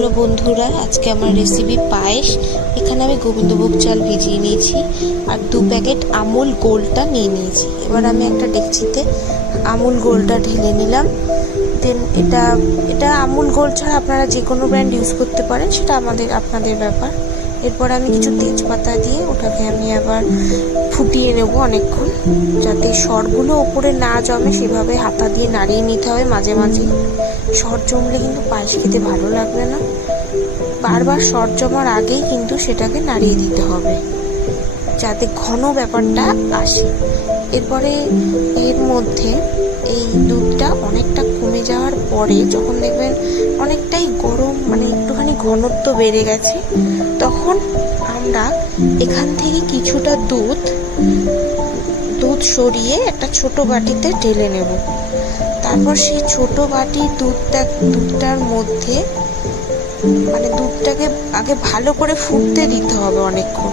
Hello বন্ধুরা, আজকে আমার রেসিপি পায়েস। এখানে আমি গোবিন্দভোগ চাল ভিজিয়ে নিয়েছি আর 2 প্যাকেট আমুল গোল্ডটা নিয়ে নিয়েছি। এবার আমি একটা ডেকচিতে আমুল গোল্ডটা ঢেলে নিলাম। দেন এটা আমুল গোল্ড ছাড়া আপনারা যে কোনো ব্র্যান্ড ইউজ করতে পারেন, সেটা আপনাদের ব্যাপার। এরপর আমি কিছু তেজপাতা দিয়ে ওটাকে আমি আবার ফুটিয়ে নেব অনেকক্ষণ, যাতে সরগুলো ওপরে না জমে সেভাবে হাতা দিয়ে নাড়িয়ে নিতে হবে মাঝে মাঝে। সর জমলে কিন্তু পায়েস খেতে ভালো লাগবে না। বারবার সর জমার আগেই কিন্তু সেটাকে নাড়িয়ে দিতে হবে যাতে ঘন ব্যাপারটা আসে। এরপরে এর মধ্যে এই দুধটা অনেকটা কমে যাওয়ার পরে যখন দেখবেন অনেকটাই গরম, মানে একটুখানি ঘনত্ব বেড়ে গেছে, তখন আমরা এখান থেকে কিছুটা দুধ সরিয়ে একটা ছোট বাটিতে ঢেলে নেব। তারপর সেই ছোট বাটির দুধটার মধ্যে দুধটাকে আগে ভালো করে ফুটতে দিতে হবে অনেকক্ষণ।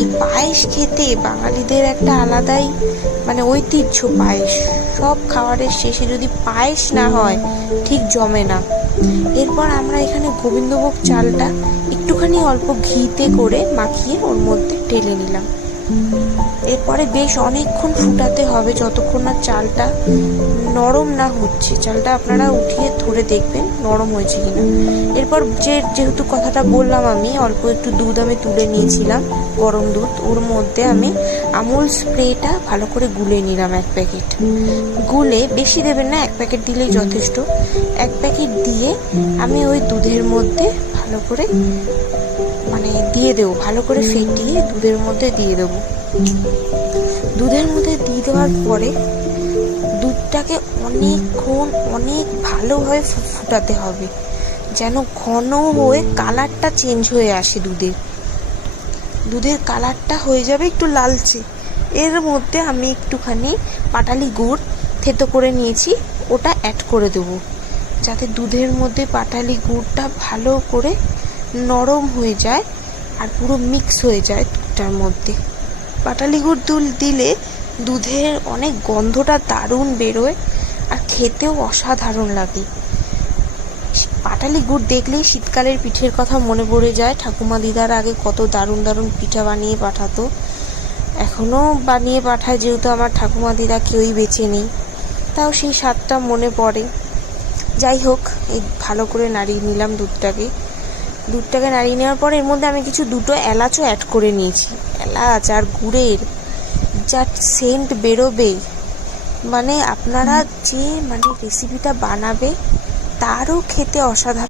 এই পায়েস খেতে বাঙালিদের একটা আলাদাই ঐতিহ্য। পায়েস সব খাবারের শেষে যদি পায়েস না হয় ঠিক জমে না। এরপর আমরা এখানে গোবিন্দভোগ চালটা একটুখানি অল্প ঘিতে করে মাখিয়ে ওর মধ্যে ঢেলে নিলাম। এরপরে বেশ অনেকক্ষণ ফুটাতে হবে যতক্ষণ না চালটা নরম না হচ্ছে। চালটা আপনারা উঠিয়ে ধরে দেখবেন নরম হয়েছে কিনা। এরপর যেহেতু কথাটা বললাম, আমি অল্প একটু দুধ আমি তুলে নিয়েছিলাম, গরম দুধ, ওর মধ্যে আমি আমুল স্প্রেটা ভালো করে গুলে নিলাম 1 প্যাকেট। গুলে বেশি দেবেন না, 1 প্যাকেট দিলেই যথেষ্ট। 1 প্যাকেট দিয়ে আমি ওই দুধের মধ্যে ভালো করে দিয়ে দেবো, ভালো করে ফেটিয়ে দুধের মধ্যে দিয়ে দেবো। দুধের মধ্যে দিয়ে দেওয়ার পরে দুধটাকে অনেক ভালোভাবে ফুটাতে হবে, যেন ঘন হয়ে কালারটা চেঞ্জ হয়ে আসে। দুধের কালারটা হয়ে যাবে একটু লালচে। এর মধ্যে আমি একটুখানি পাটালি গুড় থেতো করে নিয়েছি, ওটা অ্যাড করে দেবো, যাতে দুধের মধ্যে পাটালি গুড়টা ভালো করে নরম হয়ে যায় আর পুরো মিক্স হয়ে যায় দুধটার মধ্যে। পাটালি গুড় দিলে দুধের অনেক গন্ধটা দারুণ বেরোয় আর খেতেও অসাধারণ লাগে। পাটালি গুড় দেখলেই শীতকালের পিঠের কথা মনে পড়ে যায়। ঠাকুমা দিদার আগে কত দারুণ দারুণ পিঠা বানিয়ে পাঠাতো, এখনও বানিয়ে পাঠায়, যেহেতু আমার ঠাকুমা দিদা কেউই বেঁচে নেই, তাও সেই স্বাদটা মনে পড়ে। যাই হোক, এই ভালো করে নাড়িয়ে নিলাম দুধটাকে নাড়িয়ে নেওয়ার পর এর মধ্যে আমি দুটো এলাচও অ্যাড করে নিয়েছি। এলাচ আর গুড়ের যা সেন্ট বেরোবে, আপনারা যে রেসিপিটা বানাবে তারও খেতে অসাধারণ।